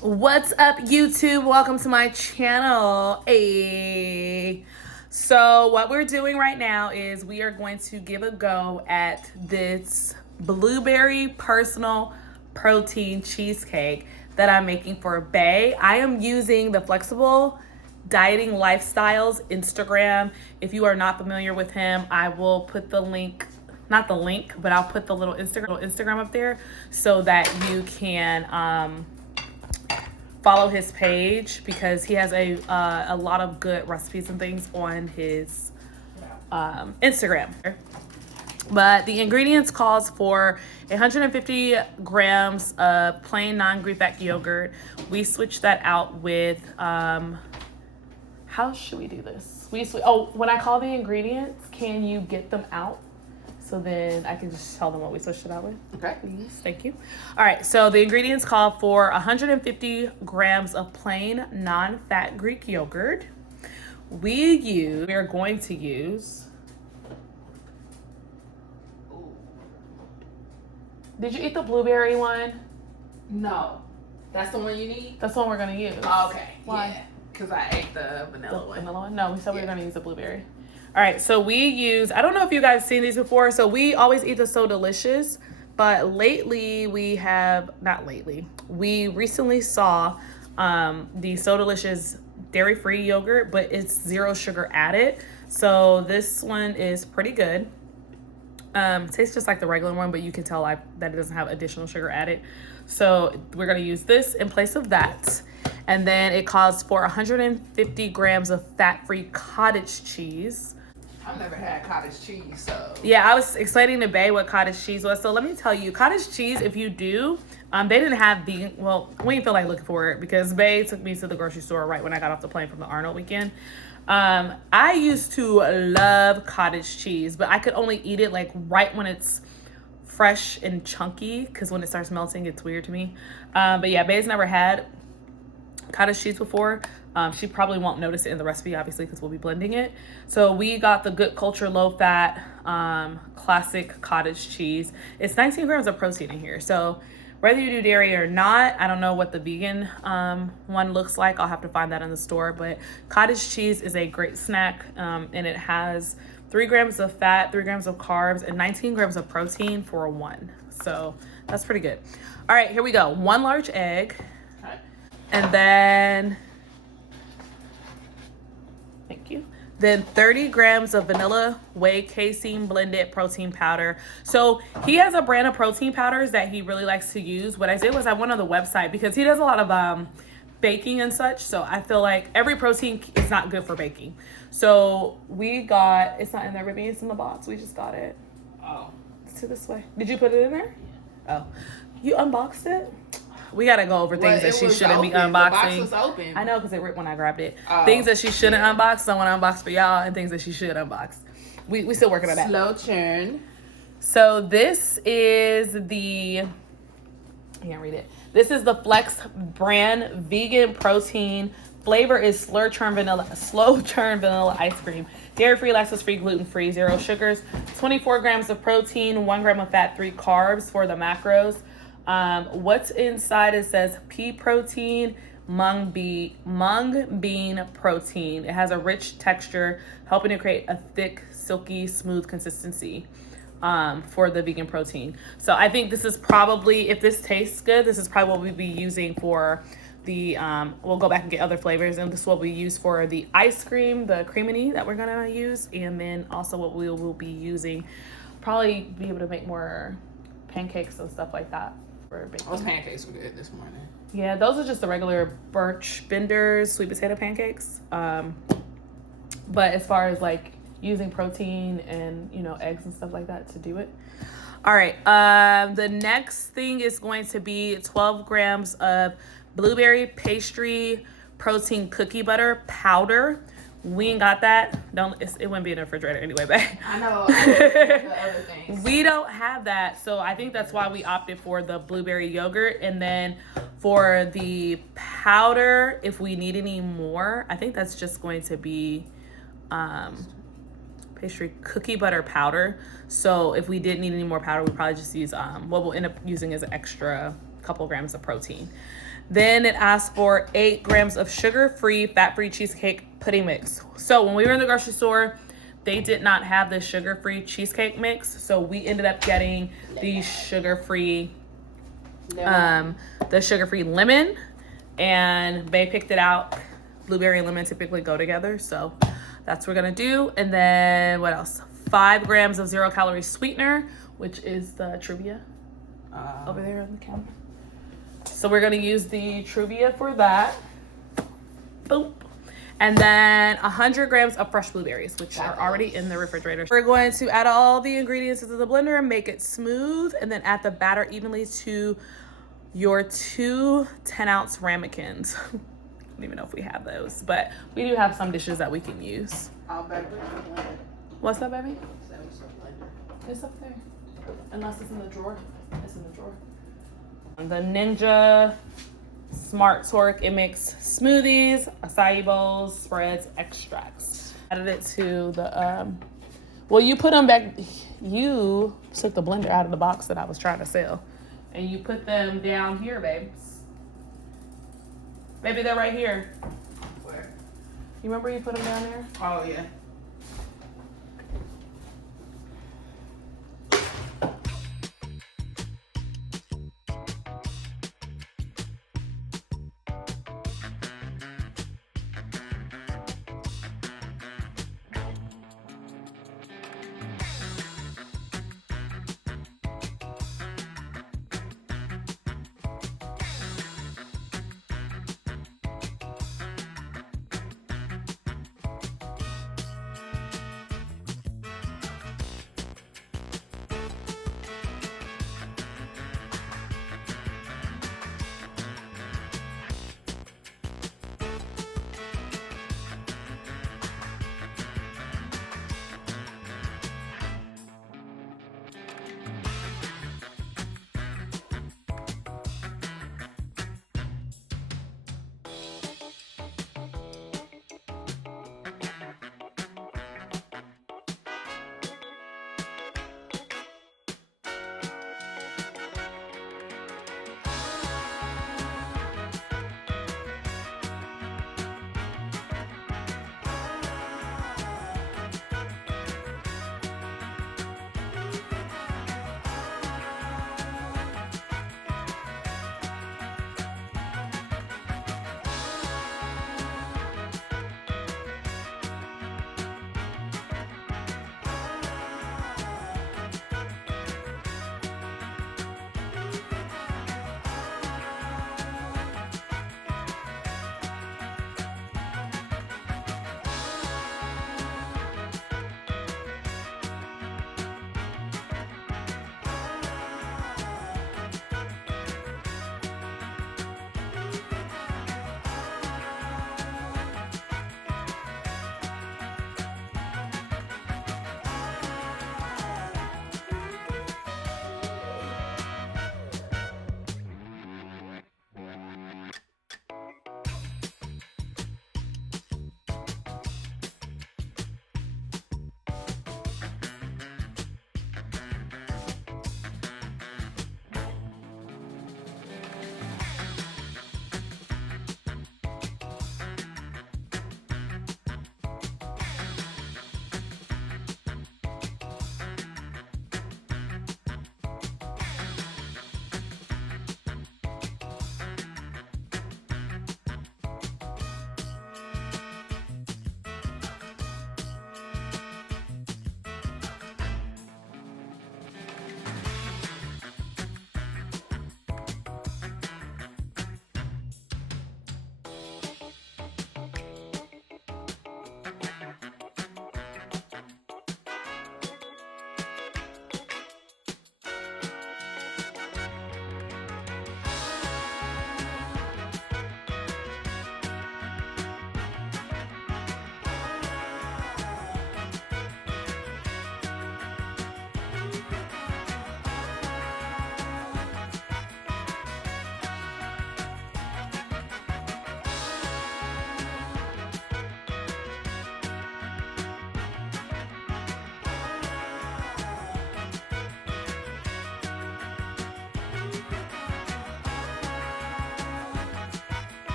What's up, YouTube? Welcome to my channel. Hey. So what we're doing right now is we are going to give a go at this blueberry personal protein cheesecake that I'm making for Bay. I am using the Flexible Dieting Lifestyles Instagram. If you are not familiar with him, I will put the link, not the link, but I'll put the little Instagram up there so that you can follow his page, because he has a lot of good recipes and things on his Instagram. But the ingredients calls for 150 grams of plain non-Greek fat yogurt. We switch that out with how should we do this? When I call the ingredients, can you get them out? So then I can just tell them what we switched it out with. Okay. Please. Thank you. All right. So the ingredients call for 150 grams of plain non-fat Greek yogurt. We are going to use. Did you eat the blueberry one? No. That's the one you need? That's the one we're going to use. Oh, okay. Why? Yeah. Because I ate the vanilla one. Vanilla one? No, we said we were going to use the blueberry. All right, so we use, I don't know if you guys seen these before, so we always eat the So Delicious, but lately we recently saw the So Delicious dairy-free yogurt, but it's 0 sugar added. So this one is pretty good. It tastes just like the regular one, but you can tell that it doesn't have additional sugar added. So we're gonna use this in place of that. And then it calls for 150 grams of fat-free cottage cheese. I've never had cottage cheese, so. Yeah, I was explaining to Bay what cottage cheese was. So let me tell you, cottage cheese, if you do, they didn't have vegan. Well, we didn't feel like looking for it because Bay took me to the grocery store right when I got off the plane from the Arnold weekend. I used to love cottage cheese, but I could only eat it like right when it's fresh and chunky, because when it starts melting, it's weird to me. But yeah, Bay's never had cottage cheese before. She probably won't notice it in the recipe, obviously, because we'll be blending it. So we got the Good Culture low fat classic cottage cheese. It's 19 grams of protein in here. So whether you do dairy or not, I don't know what the vegan one looks like. I'll have to find that in the store. But cottage cheese is a great snack, and it has 3 grams of fat, 3 grams of carbs, and 19 grams of protein for a 1. So that's pretty good. All right, here we go. 1 large egg. Okay. And then, thank you. Then 30 grams of vanilla whey casein blended protein powder. So he has a brand of protein powders that he really likes to use. What I did was I went on the website because he does a lot of baking and such. So I feel like every protein is not good for baking. So we got, it's not in there, baby. It's in the box. We just got it. Oh. It's to this way. Did you put it in there? Oh. You unboxed it? We gotta go over things that she shouldn't be unboxing. The box was open. I know, because it ripped when I grabbed it. Oh, things that she shouldn't unbox, I want to unbox for y'all, and things that she should unbox. We still working on that. Slow churn. So this is the, I can't read it. This is the Flex brand vegan protein. Flavor is slow churn vanilla ice cream. Dairy-free, lactose-free, gluten-free, 0 sugars. 24 grams of protein, 1 gram of fat, 3 carbs for the macros. What's inside, it says pea protein, mung bean protein. It has a rich texture, helping to create a thick, silky, smooth consistency for the vegan protein. So I think this is probably, if this tastes good, this is probably what we'll be using for the, we'll go back and get other flavors, and this is what we use for the ice cream, the creamini that we're gonna use, and then also what we will be using, probably be able to make more pancakes and stuff like that. Those pancakes were good this morning. Yeah, those are just the regular Birch Benders sweet potato pancakes. But as far as like using protein and, you know, eggs and stuff like that to do it. All right. The next thing is going to be 12 grams of blueberry pastry protein cookie butter powder. We ain't got that. It wouldn't be in the refrigerator anyway, but I know. The other things. We don't have that, so I think that's why we opted for the blueberry yogurt. And then for the powder, if we need any more, I think that's just going to be pastry cookie butter powder. So if we did need any more powder, we'd probably just use what we'll end up using as an extra couple grams of protein. Then it asks for 8 grams of sugar-free, fat-free cheesecake pudding mix. So when we were in the grocery store, they did not have the sugar-free cheesecake mix. So we ended up getting the sugar-free lemon, and Bae picked it out. Blueberry and lemon typically go together, so that's what we're gonna do. And then what else? 5 grams of 0-calorie sweetener, which is the Truvia over there on the counter. So we're gonna use the Truvia for that. Boom. And then 100 grams of fresh blueberries, which are already in the refrigerator. We're going to add all the ingredients into the blender and make it smooth, and then add the batter evenly to your 2 10-ounce ramekins. I don't even know if we have those, but we do have some dishes that we can use. I'll bet it's the blender. What's that, baby? That was the blender. It's up there. Unless it's in the drawer. It's in the drawer. And the Ninja Smart Torque, it makes smoothies, acai bowls, spreads, extracts. Added it to the, well, you put them back, you took the blender out of the box that I was trying to sell. And you put them down here, babes. Baby, they're right here. Where? You remember you put them down there? Oh, yeah.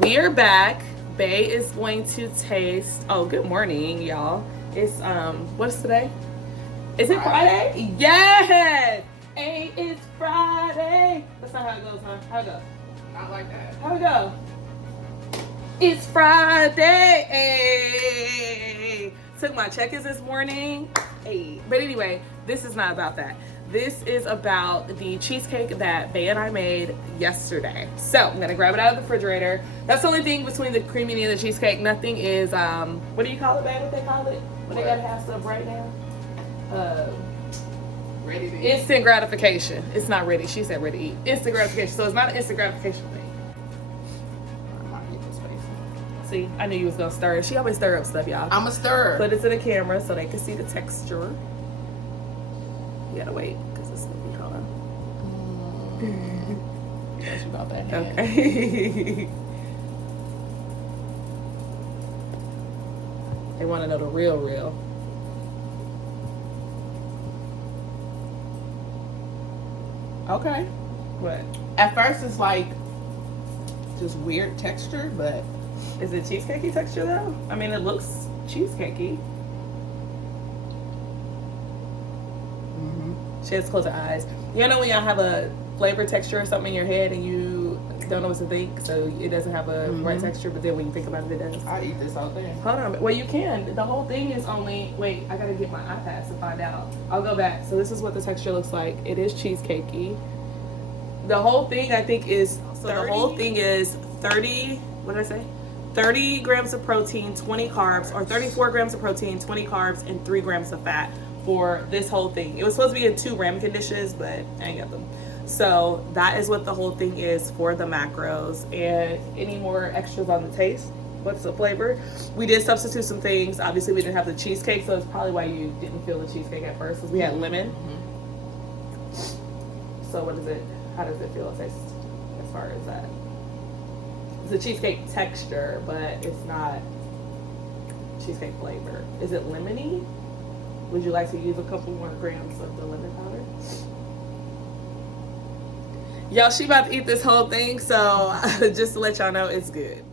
We are back. Bae is going to taste. Oh, good morning, y'all. It's what is today? Is it Friday? Yes. Hey, it's Friday. That's not how it goes, huh? How it go? Not like that. How it go? It's Friday. Hey. Took my check-ins this morning. Hey. But anyway, this is not about that. This is about the cheesecake that Bae and I made yesterday. So I'm gonna grab it out of the refrigerator. That's the only thing between the creamy and the cheesecake. Nothing is what do you call it, Bae? What they call it? When they gotta have stuff right now? Ready to eat. Instant gratification. It's not ready. She said ready to eat. Instant gratification. So it's not an instant gratification thing. See, I knew you was gonna stir it. She always stir up stuff, y'all. I'm a stirrer. Put it to the camera so they can see the texture. You gotta wait because it's gonna be hold on. That's about that. Okay. They want to know the real. Okay. What? At first, it's like just weird texture, but Is it cheesecakey texture though? I mean, it looks cheesecakey. She has to close her eyes. You know when y'all have a flavor texture or something in your head and you don't know what to think, so it doesn't have a right texture, but then when you think about it, it does. I eat this whole thing. Hold on. Well, you can. The whole thing is only... Wait, I gotta get my iPad to find out. I'll go back. So this is what the texture looks like. It is cheesecakey. The whole thing, I think, is... So 30? The whole thing is 30... What did I say? 30 grams of protein, 20 carbs, or 34 grams of protein, 20 carbs, and 3 grams of fat for this whole thing. It was supposed to be in 2 ramen conditions, but I ain't got them. So that is what the whole thing is for the macros. And any more extras on the taste? What's the flavor? We did substitute some things. Obviously, we didn't have the cheesecake, so it's probably why you didn't feel the cheesecake at first, because we had lemon. So what is it? How does it feel as far as that? It's a cheesecake texture, but it's not cheesecake flavor. Is it lemony? Would you like to use a couple more grams of the lemon powder? Y'all, she about to eat this whole thing, so just to let y'all know, it's good.